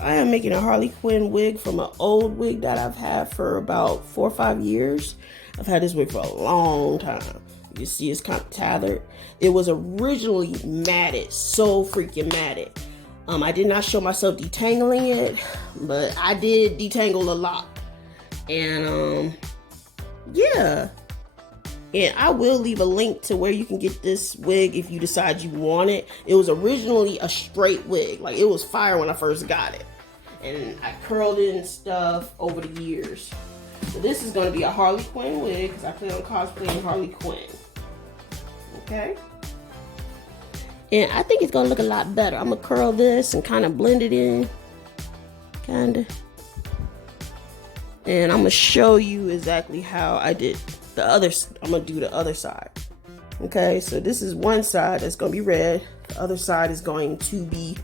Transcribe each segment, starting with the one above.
I am making a Harley Quinn wig from an old wig that I've had for about 4 or 5 years. I've had this wig for a long time. You see it's kind of tethered. It was originally matted, so freaking matted. I did not show myself detangling it, but I did detangle a lot. And yeah. And I will leave a link to where you can get this wig if you decide you want it. It was originally a straight wig. Like, it was fire when I first got it. And I curled it and stuff over the years. So this is going to be a Harley Quinn wig because I plan on cosplaying Harley Quinn. Okay? And I think it's going to look a lot better. I'm going to curl this and kind of blend it in. Kind of. And I'm going to show you exactly how I did the other. I'm going to do the other side. Okay, so this is one side that's going to be red. The other side is going to be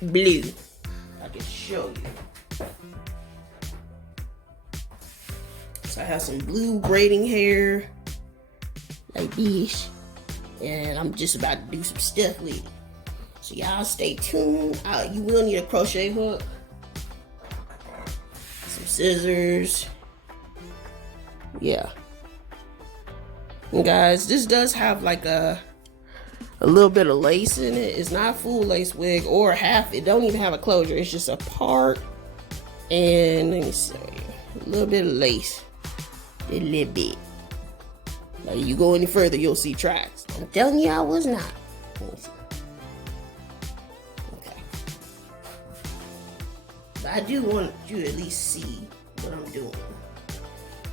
blue. I can show you. So I have some blue braiding hair like this. And I'm just about to do some stuff with it. So y'all stay tuned. You will need a crochet hook. Some scissors. Yeah. And guys, this does have like a little bit of lace in it. It's not a full lace wig or half. It don't even have a closure. It's just a part. And let me show you. A little bit of lace. A little bit. Like, you go any further, you'll see tracks. I'm telling you, I was not. Okay. But I do want you to at least see what I'm doing.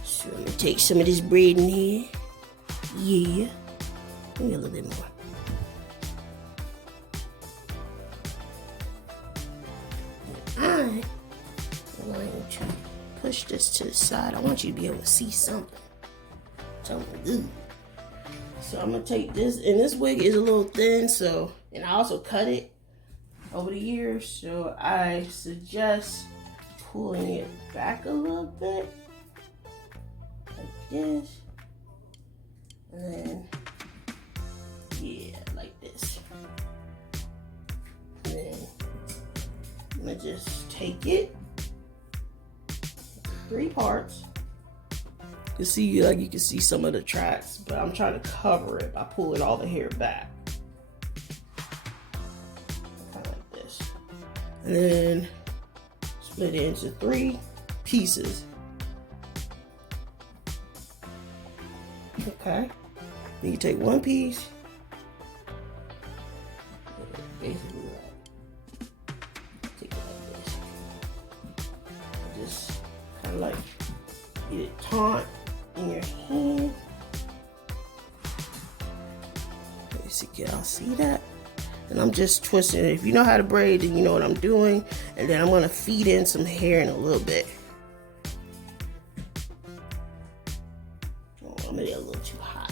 So I'm gonna take some of this braid in here. Yeah. Maybe a little bit more. And I'm going to push this to the side. I want you to be able to see something. Something good. So I'm gonna take this, and this wig is a little thin, so, and I also cut it over the years, so I suggest pulling it back a little bit. Like this. And then, yeah, like this. And then I'm gonna just take it, 3 parts. You see, like, you can see some of the tracks, but I'm trying to cover it by pulling all the hair back. Kind of like this. And then split it into 3 pieces. Okay. Then you take one piece, basically take it like this. Just kind of like get it taut in your hand. Let me see, can y'all see that? And I'm just twisting it. If you know how to braid, then you know what I'm doing. And then I'm gonna feed in some hair in a little bit. Oh, I made it a little too high.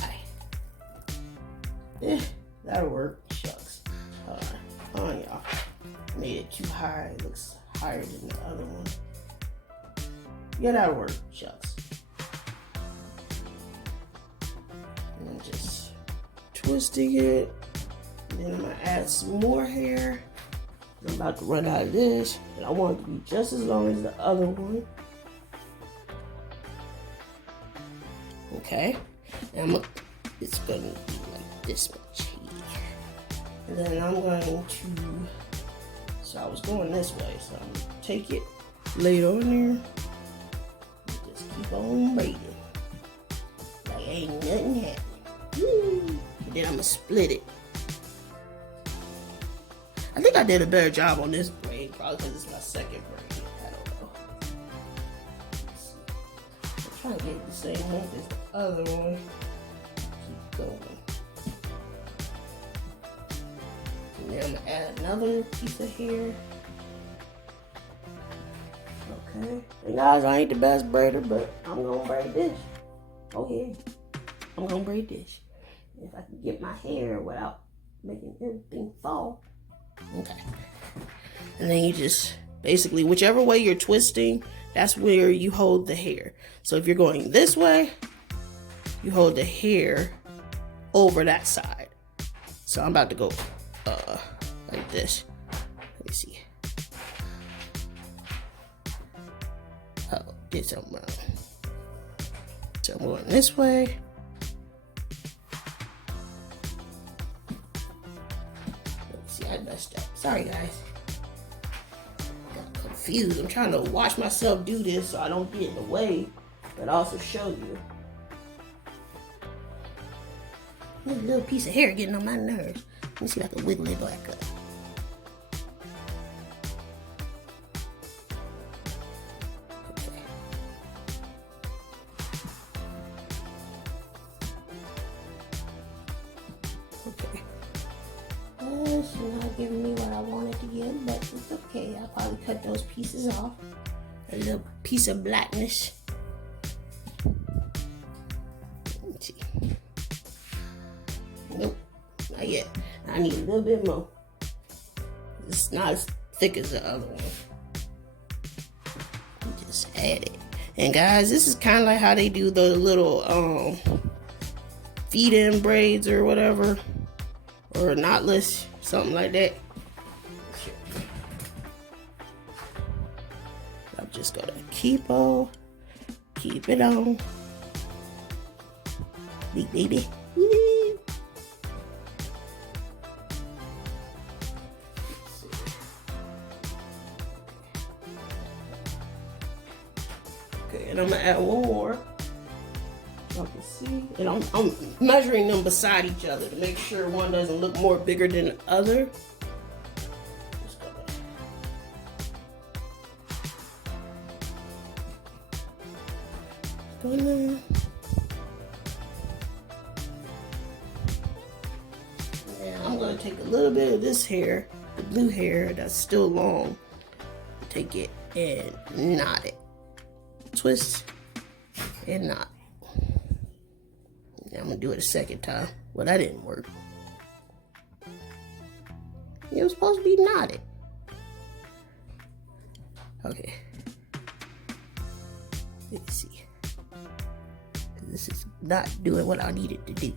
That'll work. Shucks. Hold on, y'all. I made it too high. It looks higher than the other one. Yeah, that'll work. Shucks. And I'm just twisting it. And then I'm gonna add some more hair. I'm about to run out of this. And I want it to be just as long as the other one. Okay. And it's gonna be like this much here. And then I'm going to, so I was going this way. So I'm gonna take it, lay it on there. Keep on braiding. Like ain't nothing happening. Woo. And then I'm gonna split it. I think I did a better job on this braid, probably because it's my second braid. I don't know. I'm trying to get the same length as the other one. Keep going. And then I'm gonna add another piece of hair. Okay. And guys, I ain't the best braider, but I'm gonna braid this. Oh yeah. I'm gonna braid this. If I can get my hair without making everything fall. Okay. And then you just, basically, whichever way you're twisting, that's where you hold the hair. So if you're going this way, you hold the hair over that side. So I'm about to go like this. Let me see. did something wrong. So I'm going this way. Let's see, I messed up. Sorry, guys. Got confused. I'm trying to watch myself do this so I don't get in the way, but also show you. There's a little piece of hair getting on my nerves. Let me see if I can wiggle it back up. Okay. It's not giving me what I wanted to give, but it's okay. I'll probably cut those pieces off. A little piece of blackness. Let's see. Nope, not yet. I need a little bit more. It's not as thick as the other one. Just add it. And guys, this is kind of like how they do the little feed-in braids or whatever, or knotless, something like that. I'm just gonna keep it on. Big baby. Woo. Okay, and I'm gonna add one more. So I can see. And I'm measuring them beside each other to make sure one doesn't look more bigger than the other. And I'm gonna take a little bit of this hair, the blue hair that's still long, take it and knot it. Twist and knot. Now I'm gonna do it a second time. Well, that didn't work. It was supposed to be knotted. Okay. Let's see. This is not doing what I need it to do.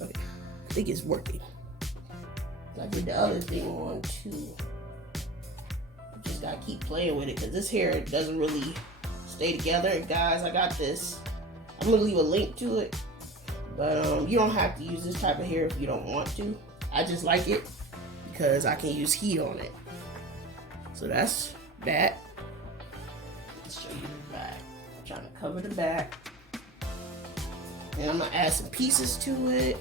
Okay. I think it's working. I did the other thing on too. Just gotta keep playing with it because this hair doesn't really stay together. And guys, I got this. I'm gonna leave a link to it, but you don't have to use this type of hair if you don't want to. I just like it because I can use heat on it. So that's that. Let's show you the back. I'm trying to cover the back, and I'm gonna add some pieces to it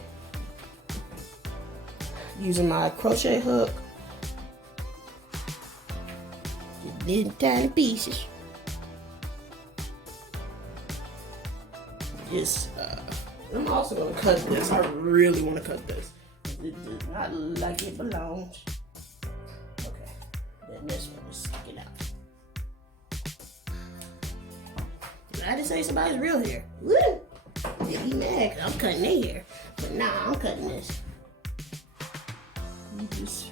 using my crochet hook. Just little tiny pieces. Just, I'm also gonna cut this. I really want to cut this. It does not look like it belongs. Okay, then this one is sticking out. I just say somebody's real hair. Woo! They'll be mad because I'm cutting their hair, but nah, I'm cutting this. You just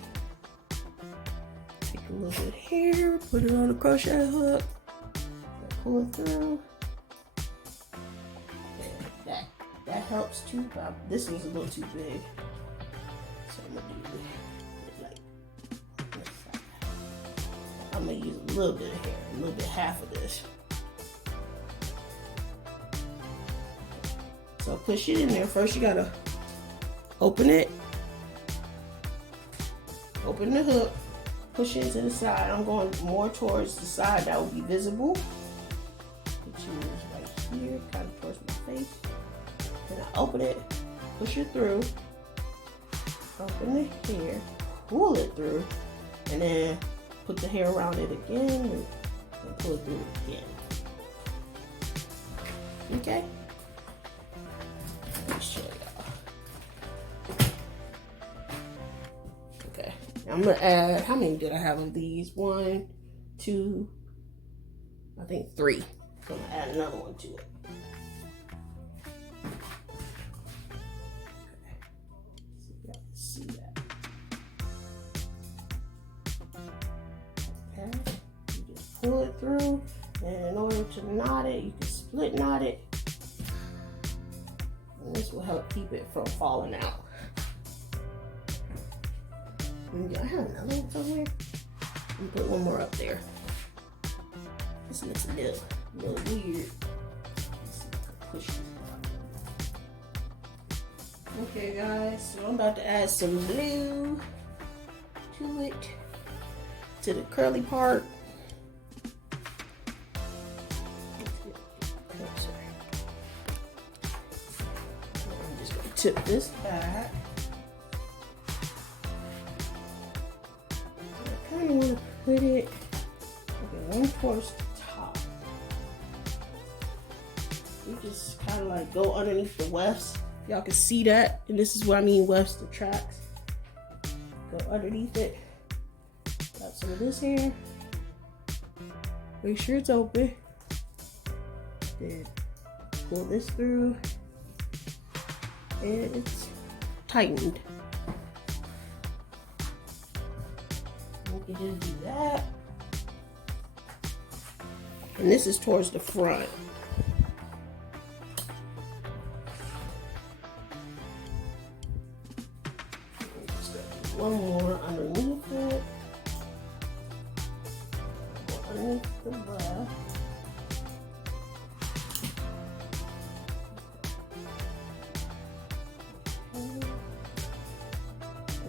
take a little bit of hair, put it on the crochet hook, pull it through. That helps too, but this one's a little too big. So I'm gonna do it like this side. I'm gonna use a little bit of hair, a little bit, half of this. So push it in there. First you gotta open it. Open the hook, push it to the side. I'm going more towards the side that will be visible. Which is right here, kind of towards my face. Then I open it, push it through, open the hair, pull it through, and then put the hair around it again and pull it through again. Okay? Let me show y'all. Okay, now I'm gonna add, how many did I have of these? 1, 2, I think 3. So I'm gonna add another one to it. See that. Okay, you just pull it through, and in order to knot it, you can split knot it, and this will help keep it from falling out. And I have another one somewhere. And put one more up there. This looks a little weird. Let's see if I can push it. Okay guys, so I'm about to add some glue to it, to the curly part. I'm just gonna tip this back. I kind of want to put it one towards the top. You just kind of like go underneath the wefts. Y'all can see that, and this is what I mean wefts, the tracks. Go underneath it. Got some of this here. Make sure it's open. Then pull this through, and it's tightened. We can just do that. And this is towards the front. One more underneath it. Underneath the left. And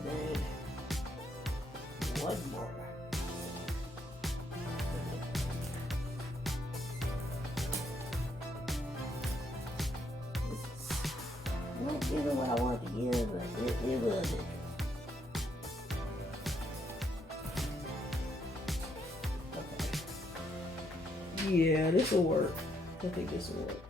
then one more. Not giving what I want to give, but it wasn't. Okay. Yeah, this will work. I think this will work.